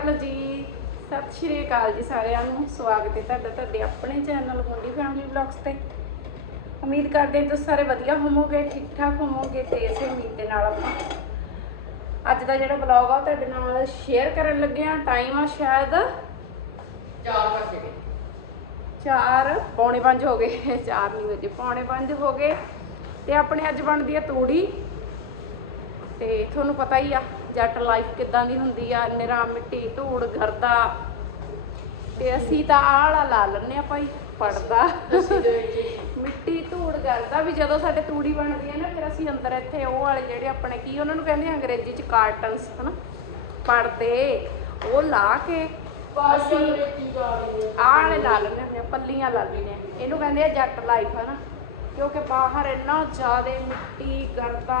Hello ਜੀ ਸਤਿ ਸ਼੍ਰੀ ਅਕਾਲ ਜੀ ਸਾਰਿਆਂ ਨੂੰ। ਸਵਾਗਤ ਹੈ ਤੁਹਾਡਾ ਤੁਹਾਡੇ ਆਪਣੇ ਚੈਨਲ ਮੁੰਡੀ ਫੈਮਿਲੀ ਵਲੌਗਸ ਤੇ। ਉਮੀਦ ਕਰਦੇ ਹਾਂ ਤੁਸੀਂ ਸਾਰੇ ਵਧੀਆ ਹੋਵੋਗੇ ਠੀਕ ਠਾਕ ਹੋਵੋਗੇ ਤੇ ਇਸੇ ਉਮੀਦ ਦੇ ਨਾਲ ਆਪਾਂ ਅੱਜ ਦਾ ਜਿਹੜਾ ਵਲੌਗ ਆ ਉਹ ਤੁਹਾਡੇ ਨਾਲ ਸ਼ੇਅਰ ਕਰਨ ਲੱਗੇ ਆ ਟਾਈਮ ਆ ਸ਼ਾਇਦ 4 ਵਜੇ 4 ਪੌਣੇ 5 ਹੋ ਗਏ। 4 ਨਹੀਂ ਵਜੇ ਪੌਣੇ 5 ਹੋ ਗਏ। ਤੇ ਆਪਣੇ ਅੱਜ ਬਣਦੀ ਆ ਤੂੜੀ। ਤੇ ਤੁਹਾਨੂੰ ਪਤਾ ਹੀ ਆ ਜੱਟ ਲਾਈਫ ਕਿੱਦਾਂ ਦੀ ਹੁੰਦੀ ਆ ਨਿਰਾ ਮਿੱਟੀ ਧੂੜ ਗਰਦਾ। ਤੇ ਅਸੀਂ ਤਾਂ ਆਲਾ ਲਾ ਲੈਨੇ ਆ ਭਾਈ ਪੜਦਾ। ਮਿੱਟੀ ਧੂੜ ਗਰਦਾ ਵੀ ਜਦੋਂ ਸਾਡੇ ਤੂੜੀ ਬਣਦੀ ਹੈ ਨਾ ਫਿਰ ਅਸੀਂ ਅੰਦਰ ਇੱਥੇ ਉਹ ਵਾਲੇ ਜਿਹੜੇ ਆਪਣੇ ਕੀ ਉਹਨਾਂ ਨੂੰ ਕਹਿੰਦੇ ਅੰਗਰੇਜ਼ੀ ਚ ਕਾਰਟਨਸ ਹਨਾ? ਪੜਦੇ। ਉਹ ਲਾ ਕੇ ਅਸੀਂ ਆਹ ਵਾਲੇ ਲਾ ਲੈਂਦੇ ਹੁੰਦੇ ਆ ਪੱਲੀਆਂ ਲਾ ਲੈਂਦੇ ਆ। ਇਹਨੂੰ ਕਹਿੰਦੇ ਆ ਜੱਟ ਲਾਈਫ ਹਨਾ? ਕਿਉਂਕਿ ਬਾਹਰ ਇੰਨਾ ਜ਼ਿਆਦਾ ਮਿੱਟੀ ਗਰਦਾ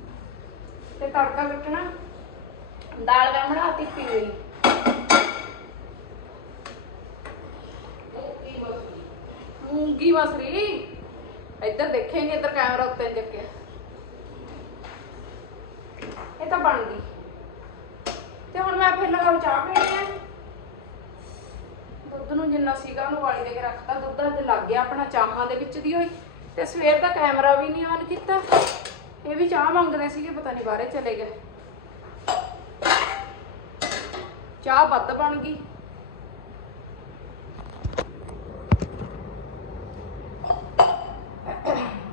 ਤੇ ਤੜਕਾ ਕੱਟਣਾ। ਦਾਲ ਮੈਂ ਬਣਾਤੀ ਪੀਲੀ ਮੂੰਗੀ ਮਸਰੀ। ਇੱਧਰ ਦੇਖੇਂਗੇ ਇੱਧਰ ਕੈਮਰਾ ਉੱਤੇ ਚੱਕਿਆ ਇਹ ਤਾਂ ਬਣ ਗਈ ਤੇ ਹੁਣ ਮੈਂ ਫਿਰ ਲਗਾਉ ਚਾਹ ਪੀਣੀ ਹੈ ਦੁੱਧ ਨੂੰ ਜਿੰਨਾ ਸੀਗਾ ਉਹਨੂੰ ਵਾਲੀ ਦੇ ਕੇ ਰੱਖਤਾ। ਦੁੱਧ ਅੱਜ ਲੱਗ ਗਿਆ ਆਪਣਾ ਚਾਹਾਂ ਦੇ ਵਿੱਚ ਦੀ ਹੋਈ। ਤੇ ਸਵੇਰ ਦਾ ਕੈਮਰਾ ਵੀ ਨਹੀਂ ਔਨ ਕੀਤਾ। ਇਹ ਵੀ ਚਾਹ ਮੰਗਦੇ ਸੀਗੇ ਪਤਾ ਨਹੀਂ ਬਾਹਰੇ ਚਲੇ ਗਏ। ਚਾਹ ਵੱਧ ਬਣ ਗਈ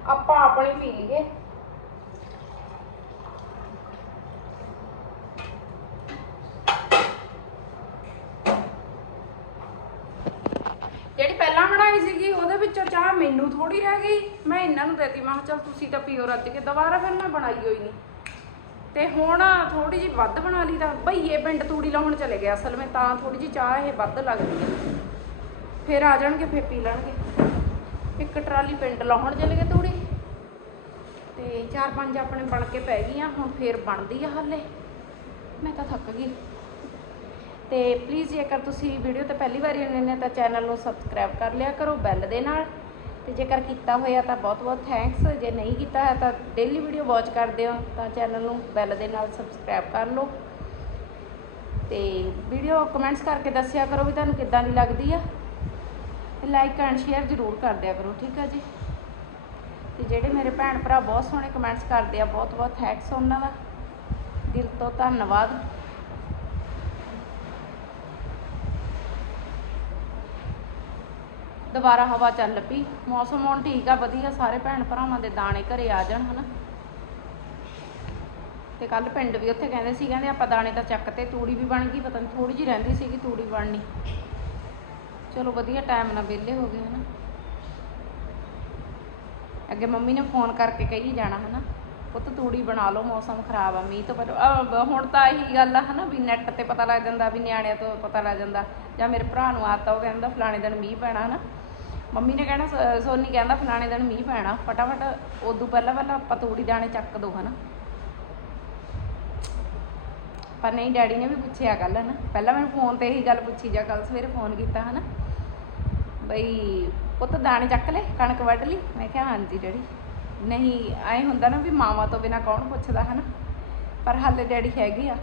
ਆਪਾਂ ਆਪਣੀ ਪੀ ਲਈਏ ਜਿਹੜੀ ਪਹਿਲਾਂ ਬਣਾਈ ਸੀਗੀ ਉਹਦੇ ਵਿੱਚੋਂ ਚਾਹ ਮੈਨੂੰ ਥੋੜੀ ਰਹਿ ਗਈ। ਮੈਂ ਇਹਨਾਂ ਨੂੰ ਦੇਤੀ। ਮੈਂ ਕਿਹਾ ਚੱਲ ਤੁਸੀਂ ਤਾਂ ਪੀਓ ਰੱਜ ਕੇ ਦੁਬਾਰਾ ਫਿਰ ਮੈਂ ਬਣਾਈ ਹੋਈ ਨਹੀਂ ਤੇ ਹੁਣ ਥੋੜੀ ਜਿਹੀ ਵੱਧ ਬਣਾ ਲਈ ਤਾਂ ਭਈਏ ਪਿੰਡ ਤੂੜੀ ਲਾਉਣ ਚਲੇ ਗਏ ਅਸਲ ਵਿੱਚ ਤਾਂ ਥੋੜੀ ਜਿਹੀ ਚਾਹ ਇਹ ਵੱਧ ਲੱਗਦੀ ਹੈ। ਫਿਰ ਆ ਜਾਣਗੇ, ਫਿਰ ਪੀ ਲੈਣਗੇ। ਇੱਕ ਟਰਾਲੀ ਪਿੰਡ ਲਾਉਣ ਚਲੇ ਗਏ ਤੂੜੀ। ਤੇ ਚਾਰ ਪੰਜ ਆਪਣੇ ਬਣ ਕੇ ਪੈ ਗਈਆਂ। ਹੁਣ ਫੇਰ ਬਣਦੀ ਆ ਹਾਲੇ। ਮੈਂ ਤਾਂ ਥੱਕ ਗਈ। ਤੇ ਪਲੀਜ਼ ਜੇਕਰ ਤੁਸੀਂ ਵੀਡੀਓ ਤੇ ਪਹਿਲੀ ਵਾਰੀ ਆਉਂਦੇ ਨੇ ਤਾਂ ਚੈਨਲ ਨੂੰ ਸਬਸਕ੍ਰਾਈਬ ਕਰ ਲਿਆ ਕਰੋ, ਬੈਲ ਦੇ ਨਾਲ। ਤੇ ਜੇਕਰ ਕੀਤਾ ਹੋਇਆ ਤਾਂ ਬਹੁਤ ਬਹੁਤ ਥੈਂਕਸ ਜੇ ਨਹੀਂ ਕੀਤਾ ਹੈ ਤਾਂ ਡੇਲੀ ਵੀਡੀਓ ਵਾਚ ਕਰਦੇ ਹੋ ਤਾਂ ਚੈਨਲ ਨੂੰ ਬੈਲ ਦੇ ਨਾਲ ਸਬਸਕ੍ਰਾਈਬ ਕਰ ਲਓ। ਤੇ ਵੀਡੀਓ ਕਮੈਂਟਸ ਕਰਕੇ ਦੱਸਿਆ ਕਰੋ ਵੀ ਤੁਹਾਨੂੰ ਕਿੱਦਾਂ ਦੀ ਲੱਗਦੀ ਆ। ਲਾਈਕ ਐਂਡ ਸ਼ੇਅਰ ਜ਼ਰੂਰ ਕਰ ਦਿਆ ਕਰੋ, ਠੀਕ ਆ ਜੀ? ਤੇ ਜਿਹੜੇ ਮੇਰੇ ਭੈਣ ਭਰਾ ਬਹੁਤ ਸੋਹਣੇ ਕਮੈਂਟਸ ਕਰਦੇ ਆ, ਬਹੁਤ ਬਹੁਤ ਥੈਂਕਸ ਉਹਨਾਂ ਦਾ। ਦਿਲ ਤੋਂ ਧੰਨਵਾਦ। ਦੁਬਾਰਾ ਹਵਾ ਚੱਲ ਪਈ। ਮੌਸਮ ਹੁਣ ਠੀਕ ਆ, ਵਧੀਆ। ਸਾਰੇ ਭੈਣ ਭਰਾਵਾਂ ਦੇ ਦਾਣੇ ਘਰੇ ਆ ਜਾਣ, ਹਨਾ। ਤੇ ਕੱਲ ਪਿੰਡ ਵੀ ਉੱਥੇ ਕਹਿੰਦੇ ਸੀ, ਕਹਿੰਦੇ ਆਪਾਂ ਦਾਣੇ ਤਾਂ ਚੱਕ ਤੇ ਤੂੜੀ ਵੀ ਬਣ ਗਈ, ਪਤਾ ਨਹੀਂ ਥੋੜੀ ਜਿਹੀ ਰਹਿੰਦੀ ਸੀਗੀ ਤੂੜੀ ਬਣਨੀ। ਚਲੋ ਵਧੀਆ ਟਾਈਮ ਨਾਲ ਵਿਹਲੇ ਹੋ ਗਏ, ਹਨਾ। ਅੱਗੇ ਮੰਮੀ ਨੇ ਫੋਨ ਕਰਕੇ ਕਹੀ ਜਾਣਾ, ਹਨਾ। ਪੁੱਤ ਤੂੜੀ ਬਣਾ ਲਓ, ਮੌਸਮ ਖਰਾਬ ਆ, ਮੀਂਹ ਤੋਂ ਪਰ ਹੁਣ ਤਾਂ ਇਹੀ ਗੱਲ ਆ, ਹਨਾ, ਵੀ ਨੈਟ ਤੇ ਪਤਾ ਲੱਗ ਜਾਂਦਾ, ਵੀ ਨਿਆਣਿਆਂ ਤੋਂ ਪਤਾ ਲੱਗ ਜਾਂਦਾ। ਜਾਂ ਮੇਰੇ ਭਰਾ ਨੂੰ ਆਤਾ ਉਹ ਕਹਿੰਦਾ ਫਲਾਣੇ ਦਿਨ ਮੀਂਹ ਪੈਣਾ, ਹਨਾ। ਮੰਮੀ ਨੇ ਕਹਿਣਾ, ਸ- ਸੋਨੀ ਕਹਿੰਦਾ ਫਲਾਣੇ ਦਿਨ ਮੀਂਹ ਪੈਣਾ। ਫਟਾਫਟ ਉਦੋਂ ਪਹਿਲਾਂ ਪਹਿਲਾਂ ਆਪਾਂ ਤੂੜੀ ਦਾਣੇ ਚੱਕ ਦੋ, ਹਨਾ। ਪਰ ਨਹੀਂ, ਡੈਡੀ ਨੇ ਵੀ ਪੁੱਛਿਆ ਕੱਲ ਹਨਾ। ਪਹਿਲਾਂ ਮੈਨੂੰ ਫੋਨ ਤੇ ਇਹੀ ਗੱਲ ਪੁੱਛੀ ਜਾਂ ਕੱਲ ਸਵੇਰੇ ਫੋਨ ਕੀਤਾ, ਹਨਾ। ਬਈ, ਪੁੱਤ ਦਾਣੇ ਚੱਕ ਲੈ, ਕਣਕ ਵੱਢ ਲਈ। ਮੈਂ ਕਿਹਾ, ਹਾਂਜੀ ਡੈਡੀ। ਨਹੀਂ, ਐ ਹੁੰਦਾ ਨਾ ਵੀ ਮਾਵਾ ਤੋਂ ਬਿਨਾ ਕੌਣ ਪੁੱਛਦਾ, ਹਨਾ। ਪਰ ਹਾਲੇ ਡੈਡੀ ਹੈਗੇ ਆ।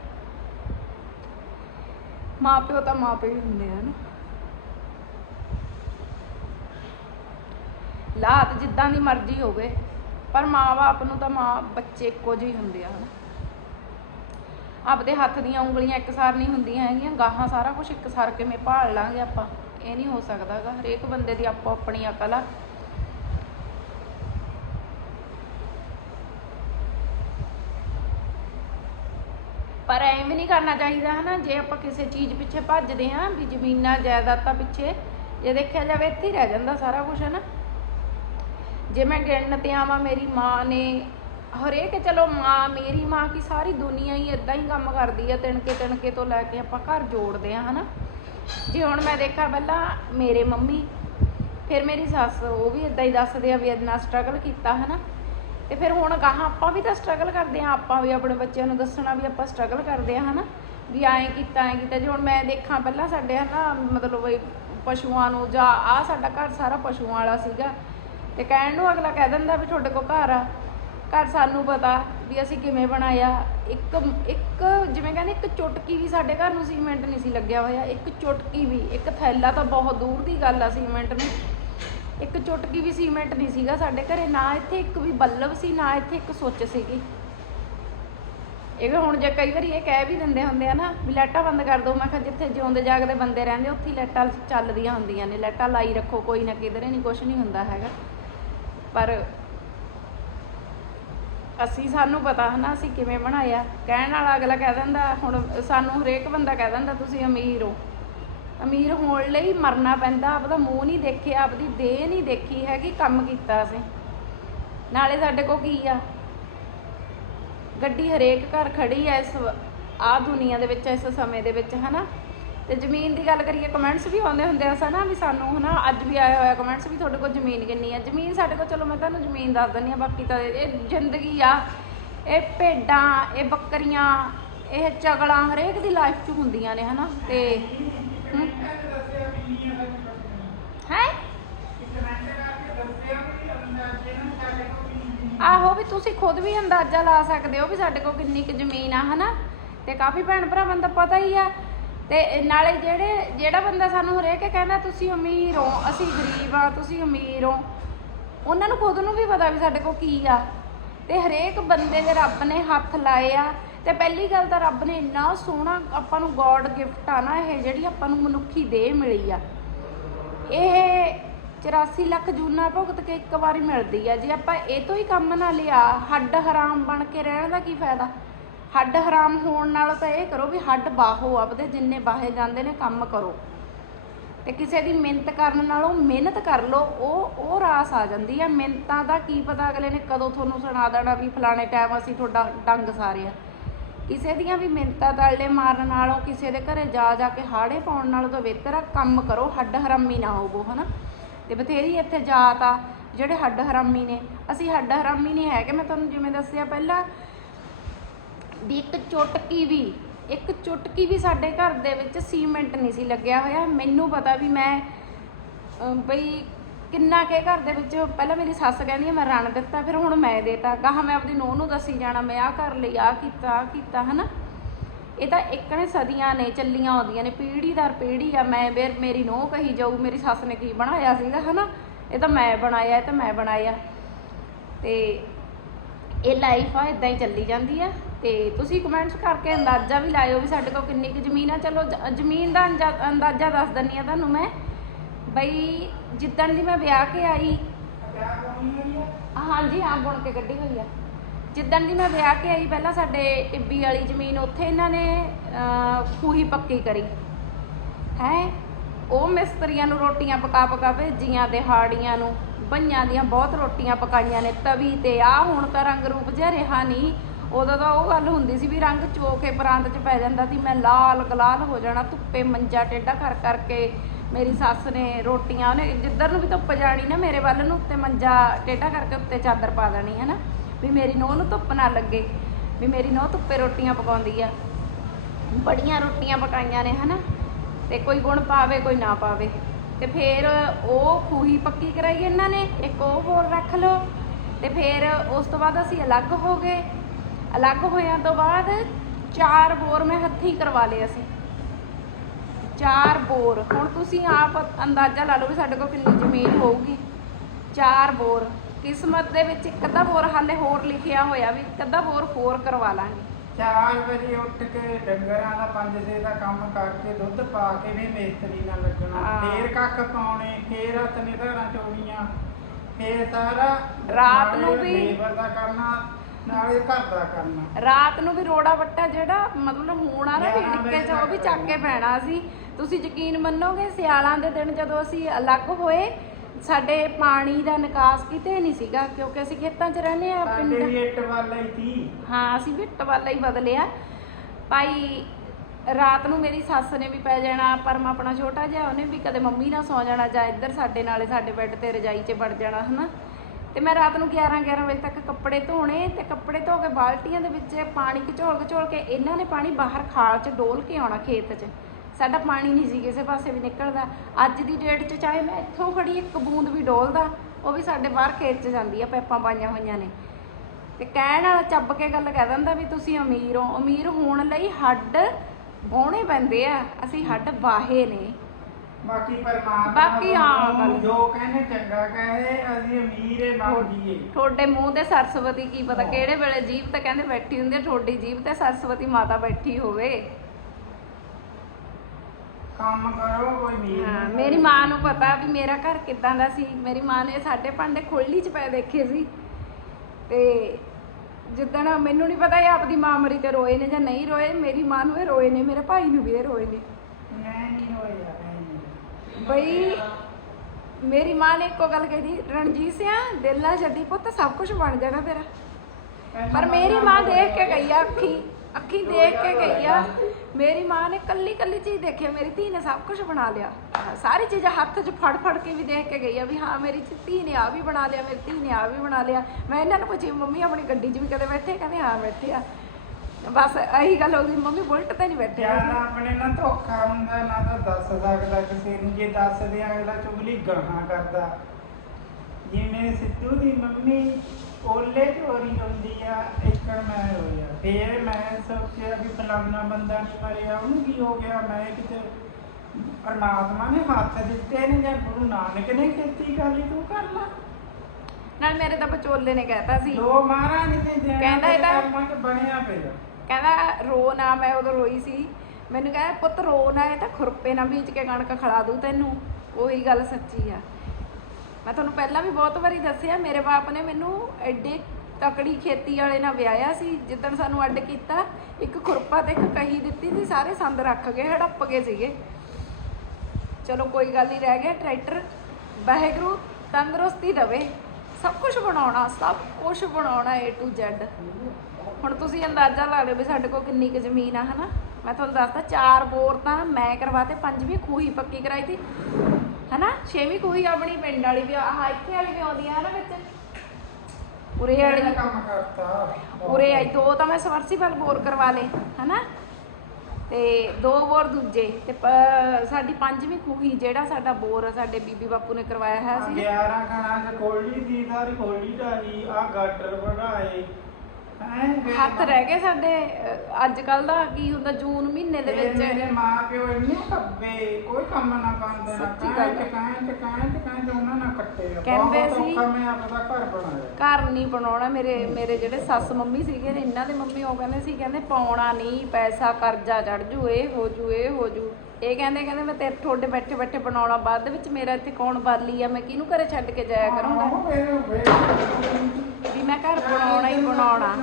ਮਾਂ ਪਿਓ ਤਾਂ ਮਾਂ ਪਿਓ ਹੀ ਹੁੰਦੇ ਆ ਨਾ ਲਾਤ ਜਿੱਦਾਂ ਦੀ ਮਰਜ਼ੀ ਹੋਵੇ, ਪਰ ਮਾਂ-ਬਾਪ ਨੂੰ ਤਾਂ ਮਾਂ, ਬੱਚੇ ਇੱਕੋ ਜਿਹੇ ਹੁੰਦੇ ਆ, ਹਨਾ? ਆਪਦੇ ਹੱਥ ਦੀਆਂ ਉਂਗਲੀਆਂ ਇੱਕਸਾਰ ਨਹੀਂ ਹੁੰਦੀਆਂ ਹੈਗੀਆਂ, ਗਾਹਾਂ ਸਾਰਾ ਕੁਝ ਇੱਕਸਾਰ ਕਿਵੇਂ ਭਾਲ ਲਾਂਗੇ ਆਪਾਂ? ਇਹ ਨਹੀਂ ਹੋ ਸਕਦਾਗਾ ਹਰੇਕ ਬੰਦੇ ਦੀ ਆਪੋ ਆਪਣੀ ਅਕਲ ਆ। ਪਰ ਐਵੇਂ ਨਹੀਂ ਕਰਨਾ ਚਾਹੀਦਾ, ਹਨਾ? ਜੇ ਆਪਾਂ ਕਿਸੇ ਚੀਜ਼ ਪਿੱਛੇ ਭੱਜਦੇ ਹਾਂ, ਵੀ ਜ਼ਮੀਨਾਂ, ਜਾਇਦਾਦਾਂ ਪਿੱਛੇ, ਜੇ ਦੇਖਿਆ ਜਾਵੇ ਇੱਥੇ ਹੀ ਰਹਿ ਜਾਂਦਾ ਸਾਰਾ ਕੁਝ ਹਨਾ? ਜੇ ਮੈਂ ਗਿਣਨ ਤੇ ਆਵਾਂ, ਮੇਰੀ ਮਾਂ ਨੇ ਹਰੇਕ, ਚਲੋ ਮਾਂ ਮੇਰੀ ਮਾਂ ਕੀ ਸਾਰੀ ਦੁਨੀਆ ਹੀ ਇਦਾਂ ਹੀ ਕੰਮ ਕਰਦੀ ਆ, ਤਿਣਕੇ ਤਿਣਕੇ ਤੋਂ ਲੈ ਕੇ ਆਪਾਂ ਘਰ ਜੋੜਦੇ ਆ, ਹਨਾ? ਜੇ ਹੁਣ ਮੈਂ ਦੇਖਾਂ ਪਹਿਲਾਂ ਮੇਰੇ ਮੰਮੀ, ਫਿਰ ਮੇਰੀ ਸੱਸ, ਉਹ ਵੀ ਇਦਾਂ ਹੀ ਦੱਸਦੇ ਆ ਵੀ ਇੰਨਾ ਸਟਰਗਲ ਕੀਤਾ, ਹਨਾ? ਤੇ ਫਿਰ ਹੁਣ ਗਾਹਾਂ ਆਪਾਂ ਵੀ ਤਾਂ ਸਟਰਗਲ ਕਰਦੇ ਆ, ਆਪਾਂ ਵੀ ਆਪਣੇ ਬੱਚਿਆਂ ਨੂੰ ਦੱਸਣਾ ਵੀ ਆਪਾਂ ਸਟਰਗਲ ਕਰਦੇ ਆ, ਹਨਾ? ਵੀ ਐਂ ਕੀਤਾ ਐਂ ਕੀਤਾ, ਜੇ ਹੁਣ ਮੈਂ ਦੇਖਾਂ ਪਹਿਲਾਂ ਸਾਡੇ ਹਨਾ, ਮਤਲਬ ਪਸ਼ੂਆਂ ਨੂੰ ਜਾਂ ਆ ਸਾਡਾ ਘਰ ਸਾਰਾ ਪਸ਼ੂਆਂ ਵਾਲਾ ਸੀਗਾ ਤੇ ਕਹਿਣ ਨੂੰ ਅਗਲਾ ਕਹਿ ਦਿੰਦਾ ਵੀ ਤੁਹਾਡੇ ਕੋਲ ਘਰ ਆ। ਘਰ ਸਾਨੂੰ ਪਤਾ ਵੀ ਅਸੀਂ ਕਿਵੇਂ ਬਣਾਇਆ। ਇੱਕ ਇੱਕ ਜਿਵੇਂ ਕਹਿੰਦੇ, ਇੱਕ ਚੁਟਕੀ ਵੀ ਸਾਡੇ ਘਰ ਨੂੰ ਸੀਮੈਂਟ ਨਹੀਂ ਸੀ ਲੱਗਿਆ ਹੋਇਆ। ਇੱਕ ਚੁਟਕੀ ਵੀ, ਇੱਕ ਥੈਲਾ ਤਾਂ ਬਹੁਤ ਦੂਰ ਦੀ ਗੱਲ ਆ ਸੀਮੈਂਟ ਨੂੰ। ਇੱਕ ਚੁਟਕੀ ਵੀ ਸੀਮੈਂਟ ਨਹੀਂ ਸੀਗਾ ਸਾਡੇ ਘਰੇ, ਨਾ ਇੱਥੇ ਇੱਕ ਵੀ ਬੱਲਬ ਸੀ, ਨਾ ਇੱਥੇ ਇੱਕ ਸੁੱਚ ਸੀਗੀ। ਇਹ ਵੀ ਹੁਣ ਜੇ ਕਈ ਵਾਰੀ ਇਹ ਕਹਿ ਵੀ ਦਿੰਦੇ ਹੁੰਦੇ ਆ ਨਾ, ਵੀ ਲਾਈਟਾਂ ਬੰਦ ਕਰ ਦਿਓ। ਮੈਂ ਕਿਹਾ ਜਿੱਥੇ ਜਿਉਂਦੇ ਜਾਗਦੇ ਬੰਦੇ ਰਹਿੰਦੇ, ਉੱਥੇ ਲਾਈਟਾਂ ਚੱਲਦੀਆਂ ਹੁੰਦੀਆਂ ਨੇ। ਲਾਈਟਾਂ ਲਾਈ ਰੱਖੋ, ਕੋਈ ਨਾ ਕਿਧਰੇ ਨਹੀਂ ਕੁਝ ਨਹੀਂ ਹੁੰਦਾ ਹੈਗਾ। ਪਰ ਅਸੀਂ ਸਾਨੂੰ ਪਤਾ ਹਨਾ, ਅਸੀਂ ਕਿਵੇਂ ਬਣਾਇਆ। ਕਹਿਣ ਵਾਲਾ ਅਗਲਾ ਕਹਿ ਦਿੰਦਾ, ਹੁਣ ਸਾਨੂੰ ਹਰੇਕ ਬੰਦਾ ਕਹਿ ਦਿੰਦਾ, ਤੁਸੀਂ ਅਮੀਰ ਹੋ। ਅਮੀਰ ਹੋਣ ਲਈ ਮਰਨਾ ਪੈਂਦਾ, ਆਪਦਾ ਮੂੰਹ ਨਹੀਂ ਦੇਖਿਆ, ਆਪਦੀ ਦੇਹ ਨਹੀਂ ਦੇਖੀ ਹੈਗੀ, ਕੰਮ ਕੀਤਾ ਅਸੀਂ। ਨਾਲੇ ਸਾਡੇ ਕੋਲ ਕੀ ਆ? ਗੱਡੀ ਹਰੇਕ ਘਰ ਖੜੀ ਐ ਇਸ ਆ ਦੁਨੀਆ ਦੇ ਵਿੱਚ, ਇਸ ਸਮੇਂ ਦੇ ਵਿੱਚ, ਹਨਾ? ਤੇ ਜ਼ਮੀਨ ਦੀ ਗੱਲ ਕਰੀਏ ਕਮੈਂਟਸ ਵੀ ਆਉਂਦੇ ਹੁੰਦੇ ਆ ਨਾ ਵੀ ਸਾਨੂੰ ਹਨਾ ਅੱਜ ਵੀ ਆਇਆ ਹੋਇਆ ਕਮੈਂਟਸ ਵੀ ਤੁਹਾਡੇ ਕੋਲ ਜ਼ਮੀਨ ਕਿੰਨੀ ਆ। ਜ਼ਮੀਨ ਸਾਡੇ ਕੋਲ, ਚਲੋ ਮੈਂ ਤੁਹਾਨੂੰ ਜ਼ਮੀਨ ਦੱਸ ਦਿੰਦੀ ਆ ਬਾਕੀ ਤਾਂ ਇਹ ਜ਼ਿੰਦਗੀ ਆ, ਇਹ ਭੇਡਾਂ, ਇਹ ਬੱਕਰੀਆਂ, ਇਹ ਚਗਲਾਂ ਹਰੇਕ ਦੀ ਲਾਈਫ 'ਚ ਹੁੰਦੀਆਂ ਨੇ ਹਨਾ ਤੇ ਹੈ। ਆਹੋ ਵੀ ਤੁਸੀਂ ਖੁਦ ਵੀ ਅੰਦਾਜ਼ਾ ਲਾ ਸਕਦੇ ਹੋ ਵੀ ਸਾਡੇ ਕੋਲ ਕਿੰਨੀ ਕੁ ਜ਼ਮੀਨ ਆ ਹਨਾ ਤੇ ਕਾਫੀ ਭੈਣ ਭਰਾਵਾਂ ਦਾ ਪਤਾ ਹੀ ਆ ਤੇ ਨਾਲੇ ਜਿਹੜੇ, ਜਿਹੜਾ ਬੰਦਾ ਸਾਨੂੰ ਹਰੇਕ ਕਹਿੰਦਾ, ਤੁਸੀਂ ਅਮੀਰ ਹੋ, ਅਸੀਂ ਗਰੀਬ ਆ ਤੁਸੀਂ ਅਮੀਰ ਹੋ। ਉਹਨਾਂ ਨੂੰ ਖੁਦ ਨੂੰ ਵੀ ਪਤਾ ਵੀ ਸਾਡੇ ਕੋਲ ਕੀ ਆ। ਤੇ ਹਰੇਕ ਬੰਦੇ ਦੇ ਰੱਬ ਨੇ ਹੱਥ ਲਾਏ ਆ। ਤੇ ਪਹਿਲੀ ਗੱਲ ਤਾਂ ਰੱਬ ਨੇ ਇੰਨਾ ਸੋਹਣਾ ਆਪਾਂ ਨੂੰ ਗੋਡ ਗਿਫਟ ਆ ਨਾ, ਇਹ ਜਿਹੜੀ ਆਪਾਂ ਨੂੰ ਮਨੁੱਖੀ ਦੇਹ ਮਿਲੀ ਆ। ਇਹ 84 ਲੱਖ ਜੂਨਾ ਭੁਗਤ ਕੇ ਇੱਕ ਵਾਰੀ ਮਿਲਦੀ ਆ। ਜੇ ਆਪਾਂ ਇਹ ਤੋਂ ਹੀ ਕੰਮ ਨਾ ਲਿਆ, ਹੱਡ ਹਰਾਮ ਬਣ ਕੇ ਰਹਿਣ ਦਾ ਕੀ ਫਾਇਦਾ? ਹੱਡ ਹਰਾਮ ਹੋਣ ਨਾਲੋਂ ਤਾਂ ਇਹ ਕਰੋ ਵੀ ਹੱਡ ਬਾਹੋ, ਆਪਦੇ ਜਿੰਨੇ ਬਾਹੇ ਜਾਂਦੇ ਨੇ ਕੰਮ ਕਰੋ। ਤੇ ਕਿਸੇ ਦੀ ਮਿਹਨਤ ਕਰਨ ਨਾਲੋਂ ਮਿਹਨਤ ਕਰ ਲਓ, ਉਹ ਉਹ ਰਾਸ ਆ ਜਾਂਦੀ ਆ। ਮਿਹਨਤਾਂ ਦਾ ਕੀ ਪਤਾ ਅਗਲੇ ਨੇ ਕਦੋਂ ਤੁਹਾਨੂੰ ਸੁਣਾ ਦੇਣਾ ਵੀ ਫਲਾਣੇ ਟਾਈਮ ਅਸੀਂ ਤੁਹਾਡਾ ਡੰਗ ਸਾਰਿਆ। ਕਿਸੇ ਦੀਆਂ ਵੀ ਮਿਹਨਤਾਂ ਤਾਲੇ ਮਾਰਨ ਨਾਲੋਂ ਕਿਸੇ ਦੇ ਘਰੇ ਜਾ ਜਾ ਕੇ ਹਾੜੇ ਪਾਉਣ ਨਾਲੋਂ ਤਾਂ ਬਿਹਤਰ ਆ। ਕੰਮ ਕਰੋ, ਹੱਡ ਹਰਾਮੀ ਨਾ ਹੋਵੋ, ਹਨਾ? ਤੇ ਬਥੇਰੀ ਇੱਥੇ ਜਾਤ ਆ ਜਿਹੜੇ ਹੱਡ ਹਰਾਮੀ ਨੇ। ਅਸੀਂ ਹੱਡ ਹਰਾਮੀ ਨਹੀਂ ਹੈਗੇ, ਮੈਂ ਤੁਹਾਨੂੰ ਜਿਵੇਂ ਦੱਸਿਆ ਪਹਿਲਾਂ ਵੀ ਇੱਕ ਚੁਟਕੀ ਵੀ ਇੱਕ ਚੁਟਕੀ ਵੀ ਸਾਡੇ ਘਰ ਦੇ ਵਿੱਚ ਸੀਮੈਂਟ ਨਹੀਂ ਸੀ ਲੱਗਿਆ ਹੋਇਆ। ਮੈਨੂੰ ਪਤਾ ਵੀ ਮੈਂ ਅਮ, ਬਈ ਕਿੰਨਾ ਕੇ ਘਰ ਦੇ ਵਿੱਚ ਪਹਿਲਾਂ ਮੇਰੀ ਸੱਸ ਕਹਿੰਦੀ ਆ ਮੈਂ ਰਣ ਦਿੱਤਾ ਫਿਰ ਹੁਣ ਮੈਂ ਦੇਤਾ। ਗਾਹਾਂ ਮੈਂ ਆਪਦੀ ਨੂੰਹ ਨੂੰ ਦੱਸੀ ਜਾਣਾ ਮੈਂ ਆਹ ਕਰ ਲਈ ਆਹ ਕੀਤਾ ਆਹ ਕੀਤਾ ਹਨਾ? ਇਹ ਤਾਂ ਇੱਕ ਨੇ ਸਦੀਆਂ ਨੇ ਚੱਲੀਆਂ ਆਉਂਦੀਆਂ ਨੇ ਪੀੜ੍ਹੀ ਦਰ ਪੀੜ੍ਹੀ ਆ। ਮੈਂ ਫਿਰ ਮੇਰੀ ਨੂੰਹ ਕਹੀ ਜਾਊ ਮੇਰੀ ਸੱਸ ਨੇ ਕੀ ਬਣਾਇਆ ਸੀਗਾ ਹਨਾ? ਇਹ ਤਾਂ ਮੈਂ ਬਣਾਇਆ ਇਹ ਤਾਂ ਮੈਂ ਬਣਾਇਆ। ਤੇ ਇਹ ਲਾਈਫ ਆ ਇਦਾਂ ਹੀ ਚੱਲੀ ਜਾਂਦੀ ਆ। ਤੇ ਤੁਸੀਂ ਕਮੈਂਟਸ ਕਰਕੇ ਅੰਦਾਜ਼ਾ ਵੀ ਲਾਇਓ ਵੀ ਸਾਡੇ ਕੋਲ ਕਿੰਨੀ ਕੁ ਜ਼ਮੀਨ ਆ। ਚਲੋ ਜ- ਜ਼ਮੀਨ ਦਾ ਅੰਜਾ- ਅੰਦਾਜ਼ਾ ਦੱਸ ਦਿੰਨੀ ਆ ਤੁਹਾਨੂੰ ਮੈਂ। ਬਈ ਜਿੱਦਣ ਦੀ ਮੈਂ ਵਿਆਹ ਕੇ ਆਈ ਹਾਂਜੀ ਹਾਂ ਬੁਣ ਕੇ ਕੱਢੀ ਹੋਈ ਆ। ਜਿੱਦਣ ਦੀ ਮੈਂ ਵਿਆਹ ਕੇ ਆਈ ਪਹਿਲਾਂ ਸਾਡੇ ਟਿੱਬੀ ਵਾਲੀ ਜ਼ਮੀਨ ਉੱਥੇ ਇਹਨਾਂ ਨੇ ਅਹ, ਖੂਹੀ ਪੱਕੀ ਕਰੀ। ਹੈ? ਉਹ ਮਿਸਤਰੀਆਂ ਨੂੰ ਰੋਟੀਆਂ ਪਕਾ ਪਕਾ ਭੇਜੀਆਂ ਦਿਹਾੜੀਆਂ ਨੂੰ। ਬਈਆਂ ਦੀਆਂ ਬਹੁਤ ਰੋਟੀਆਂ ਪਕਾਈਆਂ ਨੇ ਤਵੀ ਤੇ। ਆ ਹੁਣ ਤਾਂ ਰੰਗ ਰੂਪ ਜਿਹਾ ਰਿਹਾ ਨਹੀਂ। ਉਦੋਂ ਤਾਂ ਉਹ ਗੱਲ ਹੁੰਦੀ ਸੀ ਵੀ ਰੰਗ ਚੋਕੇ ਪ੍ਰਾਂਤ 'ਚ ਪੈ ਜਾਂਦਾ ਸੀ, ਮੈਂ ਲਾਲ ਗਲਾਲ ਹੋ ਜਾਣਾ, ਧੁੱਪੇ ਮੰਜਾ ਟੇਢਾ ਕਰ ਕਰਕੇ ਮੇਰੀ ਸੱਸ ਨੇ ਰੋਟੀਆਂ, ਉਹਨੇ ਜਿੱਧਰ ਨੂੰ ਵੀ ਧੁੱਪ ਜਾਣੀ ਨਾ, ਮੇਰੇ ਵੱਲ ਨੂੰ ਉੱਤੇ ਮੰਜਾ ਟੇਢਾ ਕਰਕੇ ਉੱਤੇ ਚਾਦਰ ਪਾ ਦੇਣੀ ਹੈ ਨਾ, ਵੀ ਮੇਰੀ ਨੂੰਹ ਨੂੰ ਧੁੱਪ ਨਾ ਲੱਗੇ, ਵੀ ਮੇਰੀ ਨੂੰਹ ਧੁੱਪੇ ਰੋਟੀਆਂ ਪਕਾਉਂਦੀ ਆ। ਬੜੀਆਂ ਰੋਟੀਆਂ ਪਕਾਈਆਂ ਨੇ, ਹਨਾ, ਤੇ ਕੋਈ ਗੁਣ ਪਾਵੇ, ਕੋਈ ਨਾ ਪਾਵੇ, ਤੇ ਫਿਰ ਉਹ ਖੂਹੀ ਪੱਕੀ ਕਰਾਈ ਇਹਨਾਂ ਨੇ, ਇੱਕ ਉਹ ਹੋਰ ਰੱਖ ਲਓ, ਤੇ ਫਿਰ ਉਸ ਤੋਂ ਬਾਅਦ ਅਸੀਂ ਅਲੱਗ ਹੋ ਗਏ ਅਲੱਗ ਹੋਇਆਂ ਤੋਂ ਬਾਅਦ ਚਾਰ ਬੋਰ ਮੈਂ ਹੱਥੀਂ ਕਰਵਾ ਲਏ ਅਸੀਂ। ਚਾਰ ਬੋਰ। ਹੁਣ ਤੁਸੀਂ ਆਪ ਅੰਦਾਜ਼ਾ ਲਾ ਲਓ ਵੀ ਸਾਡੇ ਕੋਲ ਕਿੰਨੀ ਜ਼ਮੀਨ ਹੋਊਗੀ। ਚਾਰ ਬੋਰ। ਕਿਸਮਤ ਦੇ ਵਿੱਚ ਇੱਕ ਅੱਧਾ ਬੋਰ ਹਾਲੇ ਹੋਰ ਲਿਖਿਆ ਹੋਇਆ ਵੀ ਇੱਕ ਅੱਧਾ ਬੋਰ ਹੋਰ ਕਰਵਾ ਲਾਂਗੇ। 4 ਵਜੇ ਉੱਠ ਕੇ ਡੰਗਰਾਂ ਦਾ 5-6 ਦਾ ਕੰਮ ਕਰਕੇ ਦੁੱਧ ਪਾ ਕੇ ਵੀ ਮੇਸਤਰੀ ਨਾਲ ਲੱਗਣਾ। ਫੇਰ ਕੱਖ ਪਾਉਣੇ ਫੇਰ ਹੱਥਨੇ ਧਾਰਾਂ ਚੋਣੀਆਂ ਫੇਰ ਸਾਰਾ ਰਾਤ ਨੂੰ ਵੀ- ਲੇਬਰ ਦਾ ਕਰਨਾ। ਨਾਲੇ ਘਰ ਦਾ ਕਰਨਾ। ਰਾਤ ਨੂੰ ਵੀ ਰੋੜਾ ਵੱਟਾ ਜਿਹੜਾ ਮਤਲਬ ਹੋਣਾ ਨਾ ਵੀ ਡਿੱਕੇ ਚ ਉਹ ਵੀ ਚੱਕ ਕੇ ਪੈਣਾ ਸੀ। ਤੁਸੀਂ ਯਕੀਨ ਮੰਨੋਗੇ ਸਿਆਲਾਂ ਦੇ ਦਿਨ ਜਦੋਂ ਅਸੀਂ ਅਲੱਗ ਹੋਏ ਸਾਡੇ ਪਾਣੀ ਦਾ ਨਿਕਾਸ ਕਿਤੇ ਨਹੀਂ ਸੀਗਾ ਕਿਉਂਕਿ ਅਸੀਂ ਖੇਤਾਂ 'ਚ ਰਹਿੰਦੇ ਆ ਸਾਡੇ ਪਿੰਡ ਵੀ ਇੱਟ ਵਾਲਾ ਹੀ ਸੀ। ਹਾਂ ਅਸੀਂ ਵੀ ਵਾਲਾ ਹੀ ਬਦਲਿਆ। ਭਾਈ ਰਾਤ ਨੂੰ ਮੇਰੀ ਸੱਸ ਨੇ ਵੀ ਪੈ ਜਾਣਾ ਪਰਮ ਆਪਣਾ ਛੋਟਾ ਜਿਹਾ ਉਹਨੇ ਵੀ ਕਦੇ ਮੰਮੀ ਨਾਲ ਸੌ ਜਾਣਾ ਜਾਂ ਇੱਧਰ ਸਾਡੇ ਨਾਲੇ ਸਾਡੇ ਬੈੱਡ ਤੇ ਰਜਾਈ 'ਚ ਵੜ ਜਾਣਾ ਹਨਾ? ਤੇ ਮੈਂ ਰਾਤ ਨੂੰ 11 11 ਵਜੇ ਤੱਕ ਕੱਪੜੇ ਧੋਣੇ ਤੇ ਕੱਪੜੇ ਧੋ ਕੇ ਬਾਲਟੀਆਂ ਦੇ ਵਿੱਚ ਪਾਣੀ ਘਚੋਲ ਘਚੋਲ ਕੇ ਇਹਨਾਂ ਨੇ ਪਾਣੀ ਬਾਹਰ ਖਾਲ 'ਚ ਡੋਲ ਕੇ ਆਉਣਾ ਖੇਤ 'ਚ। ਸਾਡਾ ਪਾਣੀ ਨਹੀਂ ਸੀ ਕਿਸੇ ਪਾਸੇ ਵੀ ਨਿਕਲਦਾ। ਅੱਜ ਦੀ ਡੇਟ 'ਚ ਚਾਹੇ ਮੈਂ ਇੱਥੋਂ ਖੜੀ ਇੱਕ ਬੂੰਦ ਵੀ ਡੋਲਦਾ, ਉਹ ਵੀ ਸਾਡੇ ਬਾਹਰ ਖੇਤ 'ਚ ਜਾਂਦੀ ਆ, ਪੈਪਾਂ ਪਾਈਆਂ ਹੋਈਆਂ ਨੇ। ਤੇ ਕਹਿਣ ਵਾਲਾ ਚੱਬ ਕੇ ਗੱਲ ਕਹਿ ਦਿੰਦਾ ਵੀ ਤੁਸੀਂ ਅਮੀਰ ਹੋ। ਅਮੀਰ ਹੋਣ ਲਈ ਹੱਡ ਬਾਉਣੇ ਪੈਂਦੇ ਆ। ਅਸੀਂ ਹੱਡ ਬਾਹੇ ਨੇ। ਬਾਕੀ ਪਰਮਾਤਮਾ ਬਾਕੀ ਹਾਂ। ਨੂੰ ਗੱਲ। ਜੋ ਕਹਿੰਦੇ ਚੰਗਾ ਕਹੇ ਅਸੀਂ ਅਮੀਰੇ ਮੰਗੀਏ ਤੁਹਾਡੇ ਮੂੰਹ ਤੇ ਸਰਸਵਤੀ ਕੀ ਪਤਾ ਕਿਹੜੇ ਵੇਲੇ ਜੀਭ ਤੇ ਕਹਿੰਦੇ ਬੈਠੀ ਹੁੰਦੀ ਆ ਤੁਹਾਡੀ ਜੀਭ ਤੇ ਸਰਸਵਤੀ ਮਾਤਾ ਬੈਠੀ ਹੋਵੇ। ਕੰਮ ਕਰੋ ਕੋਈ ਅਮੀਰ ਹਾਂ ਨਹੀਂ ਮੇਰੀ ਮਾਂ ਨੂੰ ਪਤਾ ਵੀ ਮੇਰਾ ਘਰ ਕਿੱਦਾਂ ਦਾ ਸੀ। ਮੇਰੀ ਮਾਂ ਨੇ ਸਾਡੇ ਭਾਂਡੇ ਖੋਲੀ ਚ ਪਏ ਦੇਖੇ ਸੀ। ਤੇ ਜਿੱਦਣ ਮੈਨੂੰ ਨਹੀਂ ਪਤਾ ਇਹ ਆਪਦੀ ਮਾਂ ਮਰੀ ਤੇ ਰੋਏ ਨੇ ਜਾਂ ਨਹੀਂ ਰੋਏ ਮੇਰੀ ਮਾਂ ਨੂੰ ਇਹ ਰੋਏ ਨੇ ਮੇਰੇ ਭਾਈ ਨੂੰ ਵੀ ਇਹ ਰੋਏ ਨੇ। ਮੈਂ ਨਹੀਂ ਹੋਇਆ ਮੈਂ ਨਹੀਂ ਬਈ ਮੇਰੀ ਮਾਂ ਨੇ ਇੱਕੋ ਗੱਲ ਕਹੀ ਰਣਜੀਤ ਸਿਆ ਦਿਲ ਛੱਡੀ ਪੁੱਤ ਸਭ ਕੁਝ ਬਣ ਜਾਣਾ ਤੇਰਾ। ਪਰ ਮੇਰੀ ਮਾਂ ਦੇਖ ਕੇ ਗਈ ਆ ਅੱਖੀ ਅੱਖੀ ਦੇਖ ਕੇ ਗਈ ਆ। ਮੇਰੀ ਮਾਂ ਨੇ ਕੱਲੀ ਕੱਲੀ ਚੀਜ਼ ਦੇਖੀ ਮੇਰੀ ਧੀ ਨੇ ਸਭ ਕੁਝ ਬਣਾ ਲਿਆ। ਸਾਰੀ ਚੀਜ਼ਾਂ ਹੱਥ 'ਚ ਫੜ ਫੜ ਕੇ ਵੀ ਦੇਖ ਕੇ ਗਈ ਆ ਵੀ ਹਾਂ ਮੇਰੀ ਧੀ ਨੇ ਆ ਵੀ ਬਣਾ ਲਿਆ ਮੇਰੀ ਧੀ ਨੇ ਆ ਵੀ ਬਣਾ ਲਿਆ। ਮੈਂ ਇਹਨਾਂ ਨੂੰ ਪੁੱਛੀ ਮੰਮੀ ਆਪਣੀ ਗੱਡੀ 'ਚ ਵੀ ਕਦੇ ਬੈਠੇ? ਕਹਿੰਦੇ ਹਾਂ ਬੈਠੇ ਆ। ਬਸ ਇਹੀ ਗੱਲ ਹੋ ਗਈ ਮੰਮੀ ਬੁਲਟ ਤੇ ਨਹੀਂ ਬੈਠੇ ਜ਼ਿਆਦਾ ਆਪਣੇ ਨਾਲ ਧੋਖਾ ਹੁੰਦਾ ਨਾ ਤਾਂ ਦੱਸ ਸਕਦਾ ਕਿਸੇ ਨੂੰ ਜੇ ਦੱਸ ਦਿਆਂ ਅਗਲਾ ਚੁਗਲੀ ਗਾਹਾਂ ਕਰਦਾ। ਜਿਵੇਂ ਸਿੱਧੂ ਦੀ ਮੰਮੀ ਓਲੇ ਚੋਰੀ ਹੁੰਦੀ ਆ ਇੱਕਣ ਮੈਂ ਹੋਇਆ ਫੇਰ ਮੈਂ ਸੋਚਿਆ ਵੀ ਫਲਾਨਾ ਬੰਦਾ ਨਹੀਂ ਮਰਿਆ ਉਹਨੂੰ ਕੀ ਹੋ ਗਿਆ? ਮੈਂ ਕਿਤੇ ਪਰਮਾਤਮਾ ਨੇ ਹੱਥ ਦਿੱਤੇ ਨੇ ਜਾਂ ਗੁਰੂ ਨਾਨਕ ਨੇ ਕੀਤੀ ਗੱਲ ਤੂੰ ਕਰ ਲਾ। ਨਾਲ ਮੇਰੇ ਤਾਂ ਵਿਚੋਲੇ ਨੇ ਕਹਿਤਾ ਸੀ। ਦੋ ਮਹਾਰਾਜ ਨੇ ਕਹਿੰਦਾ ਇਹਦਾ- ਕਰਮਾਂ 'ਚ ਬਣਿਆ ਪਿਆ। ਕਹਿੰਦਾ ਰੋ ਨਾ, ਮੈਂ ਉਦੋਂ ਰੋਈ ਸੀ। ਮੈਨੂੰ ਕਹਿੰਦਾ, ਪੁੱਤ, ਰੋ ਨਾ, ਇਹ ਤਾਂ ਖੁਰਪੇ ਨਾਲ ਬੀਜ ਕੇ ਕਣਕ ਖਿਲਾ ਦੂੰ ਤੈਨੂੰ। ਉਹੀ ਗੱਲ ਸੱਚੀ ਆ। ਮੈਂ ਤੁਹਾਨੂੰ ਪਹਿਲਾਂ ਵੀ ਬਹੁਤ ਵਾਰੀ ਦੱਸਿਆ, ਮੇਰੇ ਬਾਪ ਨੇ ਮੈਨੂੰ ਐਡੇ ਤਕੜੀ ਖੇਤੀ ਵਾਲੇ ਨਾਲ ਵਿਆਹਿਆ ਸੀ। ਜਿੱਦਣ ਸਾਨੂੰ ਅੱਡ ਕੀਤਾ, ਇੱਕ ਖੁਰਪਾ ਤੇ ਇੱਕ ਕਹੀ ਦਿੱਤੀ ਸੀ, ਸਾਰੇ ਸੰਦ ਰੱਖ ਗਏ ਹੜੱਪ ਗਏ ਸੀਗੇ। ਚਲੋ, ਕੋਈ ਗੱਲ ਨਹੀਂ ਰਹਿ ਗਿਆ ਟਰੈਕਟਰ। ਵਾਹਿਗੁਰੂ ਤੰਦਰੁਸਤੀ ਦੇਵੇ। ਸਭ ਕੁਝ ਬਣਾਉਣਾ, ਸਭ ਕੁਝ ਬਣਾਉਣਾ A to Z ਹੁਣ ਤੁਸੀਂ ਅੰਦਾਜ਼ਾ ਲਾ ਲਿਓ ਵੀ ਸਾਡੇ ਕੋਲ ਕਿੰਨੀ ਕੁ ਜ਼ਮੀਨ ਆ ਹਨਾ? ਮੈਂ ਤੁਹਾਨੂੰ ਦੱਸਦਾ ਚਾਰ ਬੋਰ ਤਾਂ ਮੈਂ ਕਰਵਾਤੇ ਪੰਜਵੀਂ ਖੂਹੀ ਪੱਕੀ ਕਰਾਈ ਤੀ ਹਨਾ? ਛੇਵੀਂ ਖੂਹੀ ਆਪਣੀ ਪਿੰਡ ਵਾਲੀ ਵੀ ਆਹ ਇੱਥੇ ਵਾਲੀ ਵੀ ਆਉਂਦੀ ਆ ਨਾ ਵਿੱਚ? ਉਰੇ ਵਾਲੀ। ਕੰਮ ਕਰਤਾ। ਉਰੇ ਆਈ ਦੋ ਤਾਂ ਮੈਂ ਸਵਰਸੀਬਲ ਬੋਰ ਕਰਵਾ ਲਏ ਹਨਾ? ਤੇ ਦੋ ਬੋਰ ਦੂਜੇ ਤੇ ਸਾਡੀ ਪੰਜਵੀਂ ਖੂਹੀ ਜਿਹੜਾ ਸਾਡਾ ਬੋਰ ਆ, ਸਾਡੇ ਬੀਬੀ ਬਾਪੂ ਨੇ ਕਰਵਾਇਆ ਹੈ ਸੀ। 11 ਖਾਣਾ ਚ ਕੋਲੀ ਦੀ ਸਾਰੀ ਕੋਲੀ ਦਾ ਹੀ ਆ ਗਾਡਰ ਬਣਾਏ ਹੱਥ ਰਹਿ ਗਏ ਸਾਡੇ ਅੱਜ ਕੱਲ ਦਾ ਕੀ ਹੁੰਦਾ ਜੂਨ ਮਹੀਨੇ ਦੇ ਫਿਰ ਮੇਰੇ ਵਿੱਚ ਮਾਂ ਪਿਓ ਇੰਨੇ ਕੱਬੇ ਕੋਈ ਕੰਮ ਨਾ ਕਰਦੇ ਨਾ ਸੱਚੀ ਕਾਂ ਗੱਲ ਤੇ ਹੈ। ਕਾਂ ਤੇ ਕਾਂ ਤੇ ਕਾਂ ਤੇ ਉਹਨਾਂ ਨਾਲ ਕੱਟੇ ਆ। ਕਹਿੰਦੇ ਬਹੁਤ ਸੀ- ਔਖਾ ਮੈਂ ਆਪਦਾ ਘਰ ਬਣਾਇਆ ਘਰ ਨਹੀਂ ਬਣਾਉਣਾ ਮੇਰੇ ਮੇਰੇ ਜਿਹੜੇ ਸੱਸ ਮੰਮੀ ਸੀਗੇ ਨੇ ਇਹਨਾਂ ਦੇ ਮੰਮੀ ਉਹ ਕਹਿੰਦੇ ਸੀ ਕਹਿੰਦੇ ਪਾਉਣਾ ਨਹੀਂ ਪੈਸਾ ਕਰਜ਼ਾ ਚੜ ਜੂ ਇਹ ਹੋ ਜੂ ਇਹ ਹੋ ਜੂ ਇਹ ਕਹਿੰਦੇ ਕਹਿੰਦੇ ਮੈਂ ਤੇਰੇ ਤੁਹਾਡੇ ਬੈਠੇ ਬੈਠੇ ਬਣਾਉਣਾ ਬਾਅਦ ਦੇ ਵਿੱਚ ਮੇਰਾ ਇੱਥੇ ਕੌਣ ਬਾਲੀ ਆ? ਮੈਂ ਕਿਹਨੂੰ ਘਰੇ ਛੱਡ ਕੇ ਜਾਇਆ ਕਰੂੰਗਾ? ਵੀ ਮੈਂ ਘਰ ਬਣਾਉਣਾ ਹੀ ਬਣਾਉਣਾ।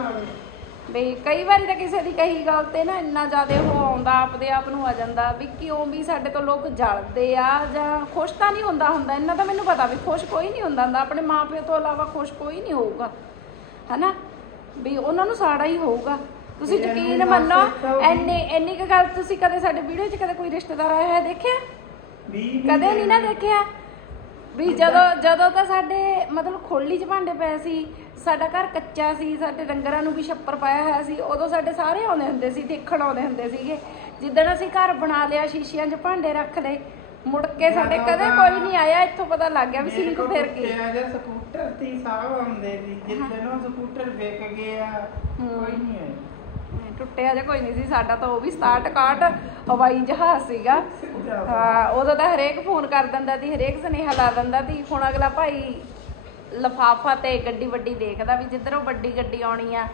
ਵੀ ਕਈ ਵਾਰੀ ਤਾਂ ਕਿਸੇ ਦੀ ਕਹੀ ਗੱਲ ਤੇ ਨਾ ਇੰਨਾ ਜ਼ਿਆਦਾ ਉਹ ਆਉਂਦਾ ਆਪਦੇ ਆਪ ਨੂੰ ਆ ਜਾਂਦਾ ਵੀ ਕਿਉਂ ਵੀ ਸਾਡੇ ਤੋਂ ਲੋਕ ਜਲਦੇ ਆ ਜਾਂ ਖੁਸ਼ ਤਾਂ ਨਹੀਂ ਹੁੰਦਾ ਹੁੰਦਾ ਇੰਨਾ ਤਾਂ ਮੈਨੂੰ ਪਤਾ ਵੀ ਖੁਸ਼ ਕੋਈ ਨਹੀਂ ਹੁੰਦਾ ਹੁੰਦਾ ਆਪਣੇ ਮਾਪਿਓ ਤੋਂ ਇਲਾਵਾ ਖੁਸ਼ ਕੋਈ ਨਹੀਂ ਹੋਊਗਾ। ਹਨਾ? ਵੀ ਉਹਨਾਂ ਨੂੰ ਸਾੜਾ ਹੀ ਹੋਊਗਾ। ਤੁਸੀਂ ਯਕੀਨ ਮੰਨੋ ਐਨੇ ਇੰਨੀ ਕੁ ਗੱਲ ਤੁਸੀਂ ਕਦੇ ਸਾਡੇ ਵੀਡੀਓ 'ਚ ਕਦੇ ਕੋਈ ਰਿਸ਼ਤੇਦਾਰ ਆਇਆ ਹੋਇਆ ਦੇਖਿਆ? ਕਦੇ ਨਹੀਂ ਨਾ ਦੇਖਿਆ? ਵੀ ਜਦੋਂ ਜਦੋਂ ਤਾਂ ਸਾਡੇ ਮਤਲਬ ਖੋਲੀ 'ਚ ਭਾਂਡੇ ਪਏ ਸੀ ਸਾਡਾ ਘਰ ਕੱਚਾ ਸੀ ਸਾਡੇ ਡੰਗਰਾਂ ਨੂੰ ਵੀ ਛੱਪਰ ਪਾਇਆ ਹੋਇਆ ਸੀ ਉਦੋਂ ਸਾਡੇ ਸਾਰੇ ਆਉਂਦੇ ਹੁੰਦੇ ਸੀ ਦੇਖਣ ਆਉਂਦੇ ਹੁੰਦੇ ਸੀਗੇ। ਜਿੱਦਣ ਅਸੀਂ ਘਰ ਬਣਾ ਲਿਆ ਸ਼ੀਸ਼ਿਆਂ 'ਚ ਭਾਂਡੇ ਰੱਖ ਲਏ ਮੁੜ ਕੇ ਸਾਡੇ ਕਦੇ ਕੋਈ ਨਹੀਂ ਆਇਆ ਇੱਥੋਂ ਪਤਾ ਲੱਗ ਗਿਆ ਵੀ ਸਿੰਕ ਫੇਰ ਗਈ ਟੁੱਟਿਆ ਜਿਹਾ ਸਕੂਟਰ ਤੀ ਸਾਹ ਆਉਂਦੇ ਸੀ ਜਿੱਦਣ ਉਹ ਸਕੂਟਰ ਵਿਕ ਗਿਆ ਕੋਈ ਨਹੀਂ ਆਇਆ। ਟੁੱਟਿਆ ਜਿਹਾ ਕੋਈ ਨਹੀਂ ਸੀ, ਸਾਡਾ ਤਾਂ ਉਹ ਵੀ 67 61 ਹਵਾਈ ਜਹਾਜ਼ ਸੀਗਾ ਸਿੱਧਾ। ਹਾਂ ਉਦੋਂ ਤਾਂ ਹਰੇਕ ਫੋਨ ਕਰ ਦਿੰਦਾ ਸੀ, ਹਰੇਕ ਸੁਨੇਹਾ ਲਾ ਦਿੰਦਾ ਸੀ ਹੁਣ ਅਗਲਾ ਭਾਈ ਲਫਾਫਾ ਤੇ ਗੱਡੀ ਵੱਡੀ ਦੇਖਦਾ ਵੀ ਜਿੱਧਰੋਂ ਵੱਡੀ ਗੱਡੀ ਆਉਣੀ ਆ,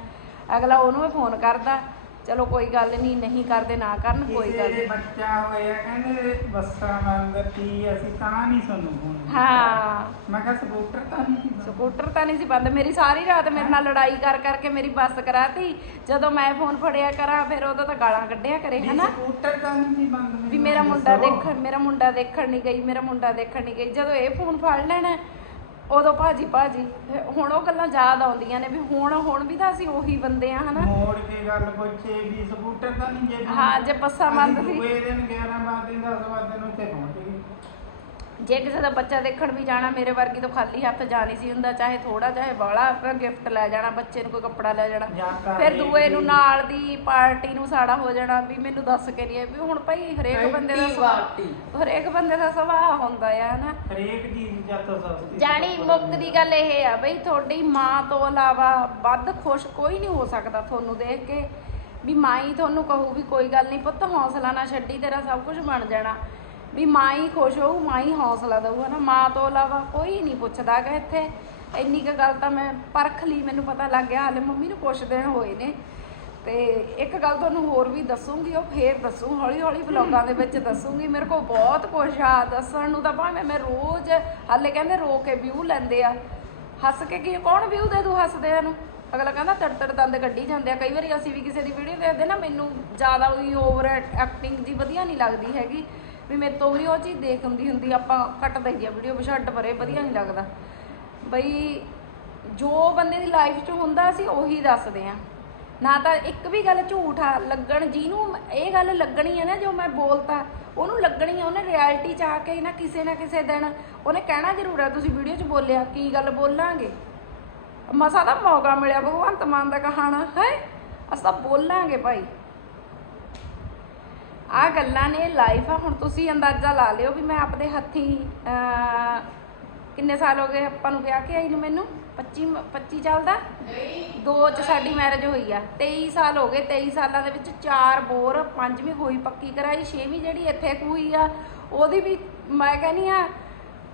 ਅਗਲਾ ਉਹਨੂੰ ਹੀ ਫੋਨ ਕਰਦਾ ਚਲੋ ਕੋਈ ਗੱਲ ਨਹੀਂ ਨਹੀਂ ਕਰਦੇ ਨਾ ਕਰਨ ਕੋਈ ਗੱਲ ਦੇ ਨੀ। ਬੱਚਾ ਹੋਇਆ ਕਹਿੰਦੇ ਬੱਸਾਂ ਮੰਗਤੀ ਅਸੀਂ ਤਾਂ ਨਹੀਂ ਕੀਤਾ। ਹਾਂ ਮੈਂ ਕਿਹਾ ਸਕੂਟਰ ਤਾਂ ਨਹੀਂ। ਸਕੂਟਰ ਤਾਂ ਨਹੀਂ ਸੀ ਬੰਦ ਮੇਰੀ ਸਾਰੀ ਰਾਤ ਮੇਰੇ ਨਾਲ ਲੜਾਈ ਕਰ ਕਰਕੇ ਮੇਰੀ ਬੱਸ ਕਰਾਤੀ ਜਦੋਂ ਮੈਂ ਫੋਨ ਫੜਿਆ ਕਰਾਂ ਫਿਰ ਉਦੋਂ ਤਾਂ ਗਾਲਾਂ ਕੱਢਿਆ ਕਰੇ ਹਨਾ ਸਕੂਟਰ ਤਾਂ ਨਹੀਂ ਸੀ ਬੰਦ ਵੀ ਮੇਰਾ ਮੁੰਡਾ। ਦੇਖਣ ਮੇਰਾ ਮੁੰਡਾ ਦੇਖਣ ਨਹੀਂ ਗਈ ਮੇਰਾ ਮੁੰਡਾ ਦੇਖਣ ਨਹੀਂ ਗਈ ਜਦੋਂ ਇਹ ਫੋਨ ਫੜ ਲੈਣਾ ਉਦੋਂ ਭਾਜੀ ਭਾਜੀ ਹੁਣ ਉਹ ਗੱਲਾਂ ਯਾਦ ਆਉਂਦੀਆਂ ਨੇ ਵੀ ਹੁਣ ਹੁਣ ਵੀ ਤਾਂ ਅਸੀਂ ਉਹੀ ਬੰਦੇ ਆ ਹਨਾ ਮੋੜ ਕੇ ਗੱਲ ਪੁੱਛੇ ਵੀ ਸਕੂਟਰ ਤਾਂ ਨਹੀਂ ਜੇ ਹਾਂ, ਜੇ ਬੱਸਾਂ ਬੰਦ ਸੀ। ਦੂਏ ਦਿਨ 11 ਵਜੇ 10 ਵਜੇ ਨੂੰ ਉੱਥੇ ਪਹੁੰਚ ਗਏ ਜੇ ਕਿਸੇ ਦਾ ਬੱਚਾ ਦੇਖਣ ਵੀ ਜਾਣਾ ਮੇਰੇ ਵਰਗੀ ਤੋਂ ਖਾਲੀ ਹੱਥ ਜਾਣੀ ਸੀ ਹੁੰਦਾ ਚਾਹੇ ਥੋੜਾ ਚਾਹੇ ਬਾਹਲਾ ਆਪਾਂ ਗਿਫਟ ਲੈ ਜਾਣਾ ਬੱਚੇ ਨੂੰ ਕੋਈ ਕੱਪੜਾ ਲੈ ਜਾਣਾ। ਜਾਂ ਫਿਰ ਦੂਏ ਨੂੰ ਨਾਲ ਦੀ ਪਾਰਟੀ ਨੂੰ ਸਾੜਾ ਹੋ ਜਾਣਾ ਵੀ ਮੈਨੂੰ ਦੱਸ ਕੇ ਨਹੀਂ ਵੀ ਹੁਣ ਭਾਈ ਹਰੇਕ ਬੰਦੇ ਦਾ ਸੁਭਾਅ। ਹਰੇਕ ਬੰਦੇ ਦਾ ਸੁਭਾਅ ਹੁੰਦਾ ਆ ਹਨਾ? ਹਰੇਕ ਚੀਜ਼ ਜਦ ਤੋਂ ਸਸਤੀ ਜਾਣੀ ਮੁੱਕ ਦੀ ਗੱਲ ਇਹ ਆ ਬਈ ਤੁਹਾਡੀ ਮਾਂ ਤੋਂ ਇਲਾਵਾ ਵੱਧ ਖੁਸ਼ ਕੋਈ ਨਹੀਂ ਹੋ ਸਕਦਾ ਤੁਹਾਨੂੰ ਦੇਖ ਕੇ। ਵੀ ਮਾਂ ਹੀ ਤੁਹਾਨੂੰ ਕਹੂ ਵੀ ਕੋਈ ਗੱਲ ਨਹੀਂ ਪੁੱਤ ਹੌਸਲਾ ਨਾ ਛੱਡੀ ਤੇਰਾ ਸਭ ਕੁਝ ਬਣ ਜਾਣਾ। ਵੀ ਮਾਂ ਹੀ ਖੁਸ਼ ਹੋਊ, ਮਾਂ ਹੀ ਹੌਸਲਾ ਦਊ, ਹਨਾ? ਮਾਂ ਤੋਂ ਇਲਾਵਾ ਕੋਈ ਨਹੀਂ ਪੁੱਛਦਾ ਕਿ ਇੱਥੇ। ਇੰਨੀ ਕੁ ਗੱਲ ਤਾਂ ਮੈਂ ਪਰਖ ਲਈ, ਮੈਨੂੰ ਪਤਾ ਲੱਗ ਗਿਆ, ਹਾਲੇ ਮੰਮੀ ਨੂੰ ਕੁਛ ਦਿਨ ਹੋਏ ਨੇ। ਤੇ ਇੱਕ ਗੱਲ ਤੁਹਾਨੂੰ ਹੋਰ ਵੀ ਦੱਸੂਗੀ, ਉਹ ਫੇਰ ਦੱਸੂ ਹੌਲੀ ਹੌਲੀ ਵਲੌਗਾਂ ਦੇ ਵਿੱਚ ਦੱਸੂਗੀ। ਮੇਰੇ ਕੋਲ ਬਹੁਤ ਕੁਛ ਆ, ਦੱਸਣ ਨੂੰ ਤਾਂ ਭਾਵੇਂ ਮੈਂ ਰੋਜ਼, ਹਾਲੇ ਕਹਿੰਦੇ ਰੋ ਕੇ ਵਿਊ ਲੈਂਦੇ ਆ। ਹੱਸ ਕੇ ਕੀ, ਕੌਣ ਵਿਊ ਦੇ ਦੂ ਹੱਸਦਿਆਂ ਨੂੰ? ਅਗਲਾ ਕਹਿੰਦਾ ਤੜ ਤੜ ਦੰਦ ਕੱਢੀ ਜਾਂਦੇ ਆ। ਕਈ ਵਾਰੀ ਅਸੀਂ ਵੀ ਕਿਸੇ ਦੀ ਵੀਡੀਓ ਦੇਖਦੇ ਨਾ, ਮੈਨੂੰ ਜ਼ਿਆਦਾ ਉਹਦੀ ਓਵਰ ਐਕਟਿੰਗ ਜੀ ਵਧੀਆ ਨਹੀਂ ਲੱਗਦੀ ਹੈਗੀ। ਵੀ ਮੇਰੇ ਤੋਂ ਵੀ ਉਹ ਚੀਜ਼ ਦੇਖ ਹੁੰਦੀ ਹੁੰਦੀ, ਆਪਾਂ ਕੱਟ ਦਈਏ ਆ ਵੀਡੀਓ ਛੱਡ ਪਰੇ, ਵਧੀਆ ਨਹੀਂ ਲੱਗਦਾ। ਬਈ ਜੋ ਬੰਦੇ ਦੀ ਲਾਈਫ 'ਚ ਹੁੰਦਾ, ਅਸੀਂ ਉਹੀ ਦੱਸਦੇ ਆ। ਨਾ ਤਾਂ ਇੱਕ ਵੀ ਗੱਲ ਝੂਠ ਆ, ਲੱਗਣ ਜਿਹਨੂੰ ਇਹ ਗੱਲ ਲੱਗਣੀ ਹੈ ਨਾ, ਜੋ ਮੈਂ ਬੋਲਤਾ, ਉਹਨੂੰ ਲੱਗਣੀ ਆ, ਉਹਨੇ ਰਿਐਲਿਟੀ 'ਚ ਆ ਕੇ ਨਾ ਕਿਸੇ ਨਾ ਕਿਸੇ ਦਿਨ ਉਹਨੇ ਕਹਿਣਾ ਜ਼ਰੂਰ ਹੈ ਤੁਸੀਂ ਵੀਡੀਓ 'ਚ ਬੋਲਿਆ, ਕੀ ਗੱਲ ਬੋਲਾਂਗੇ? ਮਸਾ ਦਾ ਮੌਕਾ ਮਿਲਿਆ, ਭਗਵੰਤ ਮਾਨ ਦਾ ਕਹਾਣਾ, ਹੈ? ਅਸੀਂ ਤਾਂ ਬੋਲਾਂਗੇ ਭਾਈ। ਆ ਗੱਲਾਂ ਨੇ ਲਾਈਫ ਆ ਹੁਣ ਤੁਸੀਂ ਅੰਦਾਜ਼ਾ ਲਾ ਲਿਓ ਵੀ ਮੈਂ ਆਪਦੇ ਹੱਥੀ ਕਿੰਨੇ ਸਾਲ ਹੋ ਗਏ ਆਪਾਂ ਨੂੰ ਵਿਆਹ ਕੇ ਆਈ ਨੂੰ ਮੈਨੂੰ? 25 ਮ- 25 ਚੱਲਦਾ ਦੋ ਚ ਸਾਡੀ ਮੈਰਿਜ ਹੋਈ ਆ। 23 ਸਾਲ ਹੋ ਗਏ 23 ਸਾਲਾਂ ਦੇ ਵਿੱਚ ਚਾਰ ਬੋਰ ਪੰਜਵੀਂ ਹੋਈ ਪੱਕੀ ਕਰਾਈ ਛੇਵੀਂ ਜਿਹੜੀ ਇੱਥੇ ਕੁ ਹੋਈ ਆ ਉਹਦੀ ਵੀ ਮੈਂ ਕਹਿੰਨੀ ਆ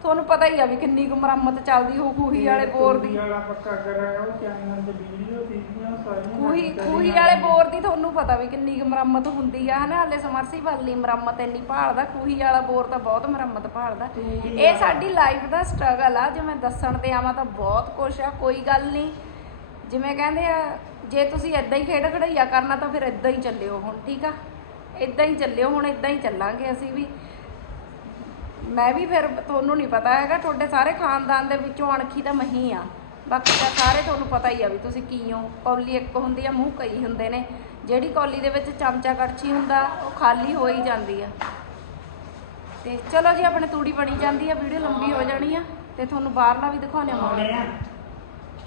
ਤੁਹਾਨੂੰ ਪਤਾ ਹੀ ਆ ਵੀ ਕਿੰਨੀ ਕੁ ਮੁਰੰਮਤ ਚੱਲਦੀ ਹੋ ਖੂਹੀ ਵਾਲੇ ਬੋਰ ਦੀ। ਵਾਲਾ ਪੱਕਾ ਕਰਾਇਆ ਉਹ ਚੈਨਲ ਤੇ ਵੀਡੀਓ ਸੀਗੀਆਂ ਸਾਰੀਆਂ ਖੂਹੀ ਨੱਚਦੀਆਂ ਖੂਹੀ ਵਾਲੇ ਬੋਰ ਦੀ ਤੁਹਾਨੂੰ ਪਤਾ ਵੀ ਕਿੰਨੀ ਕੁ ਮੁਰੰਮਤ ਹੁੰਦੀ ਆ ਹਨਾ? ਹਲੇ ਸਮਰਸੀਬਲ ਨਹੀਂ ਮੁਰੰਮਤ ਇੰਨੀ ਭਾਲਦਾ ਖੂਹੀ ਵਾਲਾ ਬੋਰ ਤਾਂ ਬਹੁਤ ਮੁਰੰਮਤ ਭਾਲਦਾ। ਇਹ ਸਾਡੀ ਲਾਈਫ ਦਾ ਸਟਰਗਲ ਆ ਜੇ ਮੈਂ ਦੱਸਣ ਤੇ ਆਵਾਂ ਤਾਂ ਬਹੁਤ ਕੁਛ ਆ ਕੋਈ ਗੱਲ ਨਹੀਂ। ਜਿਵੇਂ ਕਹਿੰਦੇ ਆ ਜੇ ਤੁਸੀਂ ਇਦਾਂ ਹੀ ਖੇਡ ਖੜਈਆ ਕਰਨਾ ਤਾਂ ਫਿਰ ਇਦਾਂ ਹੀ ਚੱਲਿਓ ਹੁਣ ਠੀਕ ਆ? ਇਦਾਂ ਹੀ ਚੱਲਿਓ ਹੁਣ ਇਦਾਂ ਹੀ ਚੱਲਾਂਗੇ ਅਸੀਂ ਵੀ। ਮੈਂ ਵੀ ਫਿਰ ਤੁਹਾਨੂੰ ਨਹੀਂ ਪਤਾ ਹੈਗਾ, ਤੁਹਾਡੇ ਸਾਰੇ ਖਾਨਦਾਨ ਦੇ ਵਿੱਚੋਂ ਅਣਖੀ ਤਾਂ ਮਹੀ ਆ। ਬਾਕੀ ਤਾਂ ਸਾਰੇ ਤੁਹਾਨੂੰ ਪਤਾ ਹੀ ਆ ਵੀ ਤੁਸੀਂ ਕੀ ਹੋ। ਕੌਲੀ ਇੱਕ ਹੁੰਦੀ ਆ, ਮੂੰਹ ਕਈ ਹੁੰਦੇ ਨੇ। ਜਿਹੜੀ ਕੌਲੀ ਦੇ ਵਿੱਚ ਚਮਚਾ ਕੜਛੀ ਹੁੰਦਾ, ਉਹ ਖਾਲੀ ਹੋ ਹੀ ਜਾਂਦੀ ਆ। ਤੇ ਚਲੋ ਜੀ, ਆਪਣੇ ਤੂੜੀ ਬਣੀ ਜਾਂਦੀ ਆ, ਵੀਡੀਓ ਲੰਬੀ ਹੋ ਜਾਣੀ ਆ। ਤੇ ਤੁਹਾਨੂੰ ਬਾਹਰਲਾ ਵੀ ਦਿਖਾਉਣੇ ਆ। ਆਉਣੇ